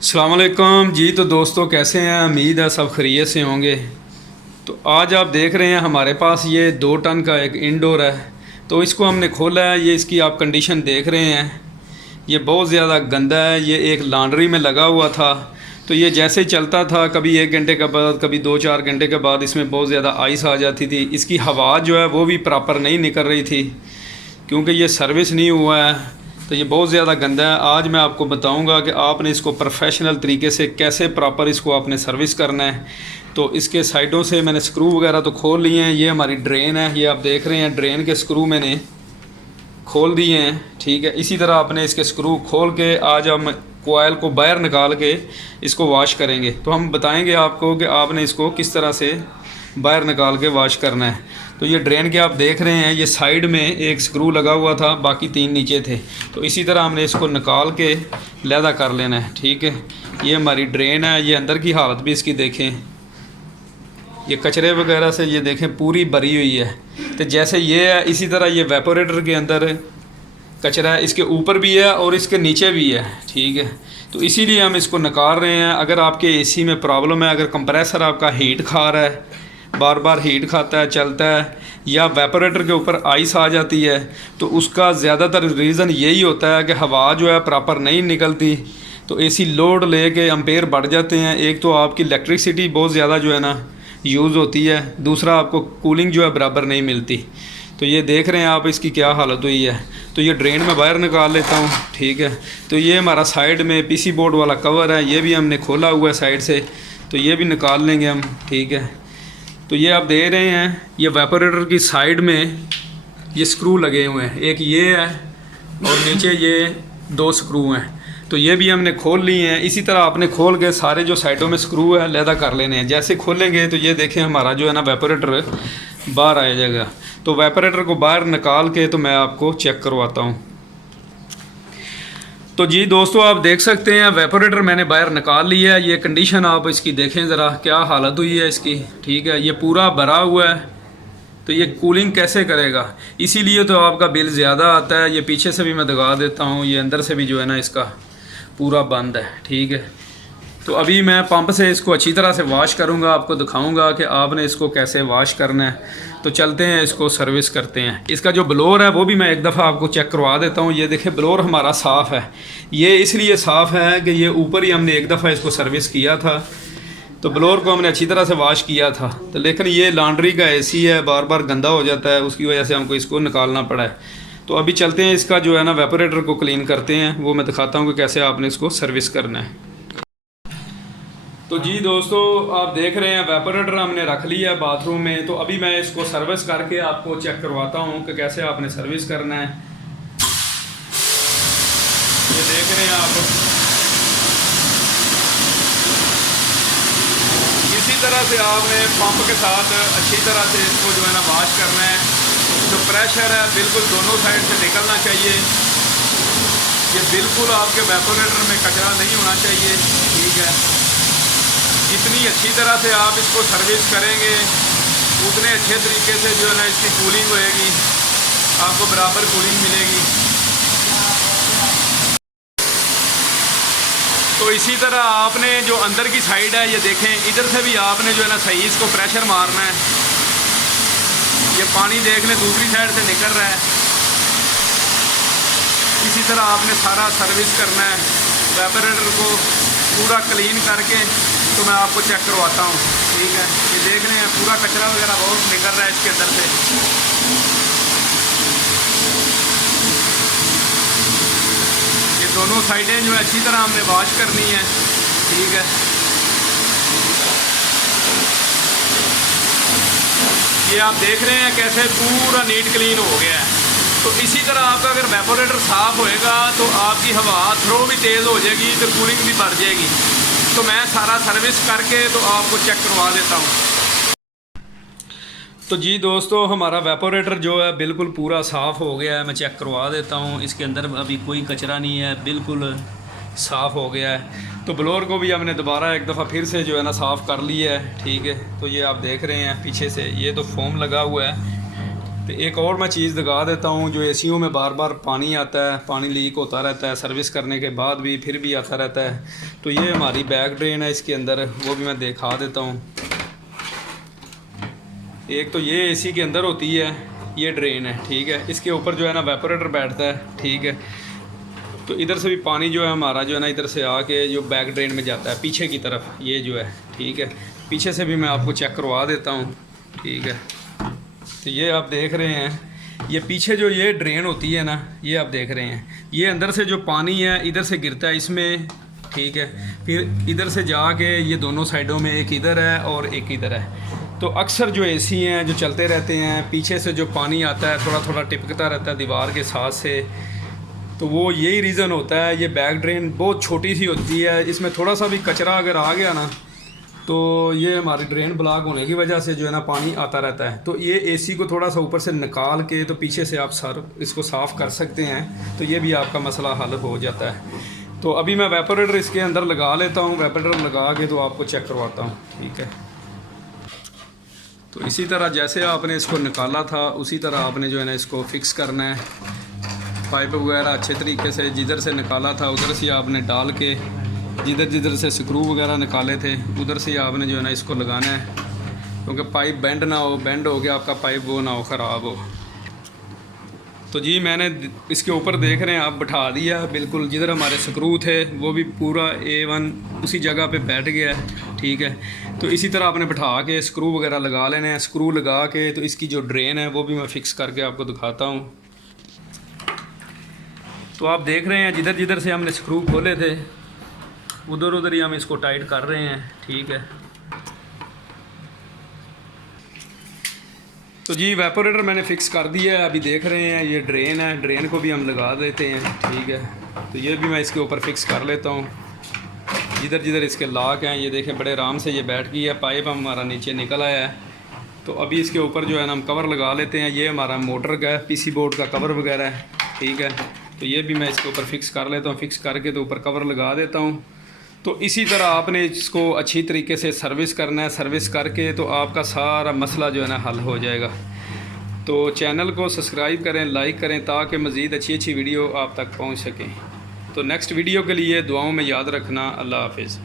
अस्सलाम वालेकुम जी। तो दोस्तों कैसे हैं? उम्मीद है सब खैरियत से होंगे। तो आज आप देख रहे हैं हमारे पास ये 2 टन का एक इंडोर है। तो इसको हमने खोला है। ये इसकी आप कंडीशन देख रहे हैं, ये बहुत ज़्यादा गंदा है। ये एक लॉन्ड्री में लगा हुआ था। तो ये जैसे ही चलता था, कभी 1 घंटे के बाद, कभी 2-4 घंटे के बाद इसमें बहुत ज़्यादा आइस आ जाती थी। इसकी हवा जो है वो भी प्रॉपर नहीं निकल रही थी, क्योंकि ये सर्विस नहीं हुआ है। तो ये बहुत ज़्यादा गंदा है। आज मैं आपको बताऊंगा कि आपने इसको प्रोफेशनल तरीके से कैसे प्रॉपर इसको आपने सर्विस करना है। तो इसके साइडों से मैंने स्क्रू वगैरह तो खोल लिए हैं। ये हमारी ड्रेन है, ये आप देख रहे हैं, ड्रेन के स्क्रू मैंने खोल दिए हैं। ठीक है, इसी तरह आपने इसके स्क्रू खोल के आज हम कोयल को बाहर निकाल के इसको वॉश करेंगे। तो हम बताएंगे आपको कि आपने इसको किस तरह से बाहर निकाल के वॉश करना है। तो ये ड्रेन के आप देख रहे हैं, ये साइड में एक स्क्रू लगा हुआ था, बाकी 3 नीचे थे। तो इसी तरह हमने इसको निकाल के लैदा कर लेना है। ठीक है, ये हमारी ड्रेन है। ये अंदर की हालत भी इसकी देखें, ये कचरे वगैरह से ये देखें पूरी भरी हुई है। तो जैसे ये है, इसी तरह ये वेपोरेटर के अंदर कचरा है, इसके ऊपर भी है और इसके नीचे भी है। ठीक है, तो इसीलिए हम इसको निकाल रहे हैं। अगर आपके एसी में प्रॉब्लम है, अगर कंप्रेसर आपका हीट खा रहा है, बार बार हीट खाता है, चलता है, या वेपोरेटर के ऊपर आइस आ जाती है, तो उसका ज़्यादातर रीज़न यही होता है कि हवा जो है प्रॉपर नहीं निकलती। तो एसी लोड लेके एम्पेयर बढ़ जाते हैं। एक तो आपकी इलेक्ट्रिसिटी बहुत ज़्यादा जो है ना यूज़ होती है, दूसरा आपको कूलिंग जो है बराबर नहीं मिलती। तो ये देख रहे हैं आप इसकी क्या हालत हुई है। तो ये ड्रेन में बाहर निकाल लेता हूँ। ठीक है, तो ये हमारा साइड में पीसी बोर्ड वाला कवर है, ये भी हमने खोला हुआ है साइड से, तो ये भी निकाल लेंगे हम। ठीक है, तो ये आप देख रहे हैं, ये वेपोरेटर की साइड में ये स्क्रू लगे हुए हैं, एक ये है और नीचे ये 2 स्क्रू हैं। तो ये भी हमने खोल लिए हैं। इसी तरह आपने खोल के सारे जो साइडों में स्क्रू है लैदा कर लेने हैं। जैसे खोलेंगे तो ये देखें हमारा जो है ना वेपोरेटर बाहर आ जाएगा। तो वेपोरेटर को बाहर निकाल के तो मैं आपको चेक करवाता हूँ। तो जी दोस्तों, आप देख सकते हैं वेपोरेटर मैंने बाहर निकाल लिया है। ये कंडीशन आप इसकी देखें ज़रा, क्या हालत हुई है इसकी। ठीक है, ये पूरा भरा हुआ है। तो ये कूलिंग कैसे करेगा, इसीलिए तो आपका बिल ज़्यादा आता है। ये पीछे से भी मैं दिखा देता हूँ, ये अंदर से भी जो है ना इसका पूरा बंद है। ठीक है, तो अभी मैं पंप से इसको अच्छी तरह से वॉश करूँगा, आपको दिखाऊँगा कि आपने इसको कैसे वॉश करना है। तो चलते हैं, इसको सर्विस करते हैं। इसका जो ब्लोर है वो भी मैं एक दफ़ा आपको चेक करवा देता हूँ। ये देखें, ब्लोर हमारा साफ़ है। ये इसलिए साफ़ है कि ये ऊपर ही हमने एक दफ़ा इसको सर्विस किया था, तो ब्लोर को हमने अच्छी तरह से वॉश किया था। तो लेकिन ये लॉन्ड्री का एसी है, बार बार गंदा हो जाता है, उसकी वजह से हमको इसको निकालना पड़ा है। तो अभी चलते हैं, इसका जो है ना वेपोरेटर को क्लीन करते हैं, वो मैं दिखाता हूँ कि कैसे आपने इसको सर्विस करना है। तो जी दोस्तों, आप देख रहे हैं वेपोरेटर हमने रख लिया है बाथरूम में। तो अभी मैं इसको सर्विस करके आपको चेक करवाता हूँ कि कैसे आपने सर्विस करना है। ये देख रहे हैं आप, इसी तरह से आपने पंप के साथ अच्छी तरह से इसको जो है ना वॉश करना है। जो प्रेशर है बिल्कुल दोनों साइड से निकलना चाहिए। ये बिल्कुल आपके वेपोरेटर में कचरा नहीं होना चाहिए। ठीक है, जितनी अच्छी तरह से आप इसको सर्विस करेंगे उतने अच्छे तरीके से जो है ना इसकी कूलिंग होएगी, आपको बराबर कूलिंग मिलेगी। तो इसी तरह आपने जो अंदर की साइड है, ये देखें, इधर से भी आपने जो है ना सही इसको प्रेशर मारना है। ये पानी देख लें दूसरी साइड से निकल रहा है। इसी तरह आपने सारा सर्विस करना है वेपोरेटर को पूरा क्लीन करके। तो मैं आपको चेक करवाता हूँ। ठीक है, ये देख रहे हैं पूरा कचरा वगैरह बहुत निकल रहा है इसके अंदर से। ये दोनों साइडें जो है अच्छी तरह हमने वॉश करनी है। ठीक है, ये आप देख रहे हैं कैसे पूरा नीट क्लीन हो गया है। तो इसी तरह आपका अगर वेपोरेटर साफ़ होएगा तो आपकी हवा थ्रो भी तेज़ हो जाएगी, तो कूलिंग भी बढ़ जाएगी। तो मैं सारा सर्विस करके तो आपको चेक करवा देता हूँ। तो जी दोस्तों, हमारा वेपोरेटर जो है बिल्कुल पूरा साफ़ हो गया है। मैं चेक करवा देता हूँ, इसके अंदर अभी कोई कचरा नहीं है, बिल्कुल साफ़ हो गया है। तो ब्लोर को भी हमने दोबारा एक दफ़ा फिर से जो है ना साफ़ कर लिया है। ठीक है, तो ये आप देख रहे हैं पीछे से ये तो फोम लगा हुआ है। तो एक और मैं चीज़ दिखा देता हूँ, जो एसीओ में बार बार पानी आता है, पानी लीक होता रहता है सर्विस करने के बाद भी, फिर भी आता रहता है। तो ये हमारी बैक ड्रेन है इसके अंदर, वो भी मैं दिखा देता हूँ। एक तो ये एसी के अंदर होती है, ये ड्रेन है, ठीक है। इसके ऊपर जो है ना वेपोरेटर बैठता है, ठीक है। तो इधर से भी पानी जो है हमारा जो है ना इधर से आके जो बैक ड्रेन में जाता है पीछे की तरफ, ये जो है, ठीक है। पीछे से भी मैं आपको चेक करवा देता हूँ, ठीक है। तो ये आप देख रहे हैं, ये पीछे जो ये ड्रेन होती है ना, ये आप देख रहे हैं, ये अंदर से जो पानी है इधर से गिरता है इसमें, ठीक है। फिर इधर से जाके ये दोनों साइडों में, एक इधर है और एक इधर है। तो अक्सर जो एसी हैं जो चलते रहते हैं, पीछे से जो पानी आता है थोड़ा थोड़ा टिपकता रहता है दीवार के साथ से, तो वो यही रीज़न होता है। ये बैक ड्रेन बहुत छोटी सी होती है, इसमें थोड़ा सा भी कचरा अगर आ गया ना, तो ये हमारी ड्रेन ब्लॉक होने की वजह से जो है ना पानी आता रहता है। तो ये एसी को थोड़ा सा ऊपर से निकाल के तो पीछे से आप इसको साफ़ कर सकते हैं, तो ये भी आपका मसला हल हो जाता है। तो अभी मैं वेपोरेटर इसके अंदर लगा लेता हूँ, वेपोरेटर लगा के तो आपको चेक करवाता हूँ, ठीक है। तो इसी तरह जैसे आपने इसको निकाला था उसी तरह आपने जो है ना इसको फिक्स करना है। पाइप वगैरह अच्छे तरीके से जिधर से निकाला था उधर से आपने डाल के, जिधर जिधर से स्क्रू वगैरह निकाले थे उधर से आपने जो है ना इसको लगाना है, क्योंकि पाइप बेंड ना हो, बेंड हो गया आपका पाइप वो ना हो, ख़राब हो। तो जी मैंने इसके ऊपर देख रहे हैं आप बिठा दिया, बिल्कुल जिधर हमारे स्क्रू थे वो भी पूरा A1 उसी जगह पे बैठ गया है, ठीक है। तो इसी तरह आपने बिठा के स्क्रू वगैरह लगा लेने हैं। स्क्रू लगा के तो इसकी जो ड्रेन है वो भी मैं फ़िक्स करके आपको दिखाता हूँ। तो आप देख रहे हैं जिधर जिधर से हमने स्क्रू खोले थे उधर उधर ही हम इसको टाइट कर रहे हैं, ठीक है। तो जी वेपोरेटर मैंने फ़िक्स कर दिया है, अभी देख रहे हैं ये ड्रेन है, ड्रेन को भी हम लगा देते हैं, ठीक है। तो ये भी मैं इसके ऊपर फ़िक्स कर लेता हूँ। जिधर जिधर इसके लॉक हैं ये देखें बड़े आराम से ये बैठ गई है, पाइप हमारा नीचे निकल आया है। तो अभी इसके ऊपर जो है ना हम कवर लगा लेते हैं। ये हमारा मोटर का पीसी बोर्ड का कवर वगैरह है, ठीक है। तो ये भी मैं इसके ऊपर फ़िक्स कर लेता हूँ, फ़िक्स करके तो ऊपर कवर लगा देता हूँ। तो इसी तरह आपने इसको अच्छी तरीके से सर्विस करना है, सर्विस करके तो आपका सारा मसला जो है ना हल हो जाएगा। तो चैनल को सब्सक्राइब करें, लाइक करें, ताकि मज़ीद अच्छी अच्छी वीडियो आप तक पहुंच सकें। तो नेक्स्ट वीडियो के लिए दुआओं में याद रखना। अल्लाह हाफिज़।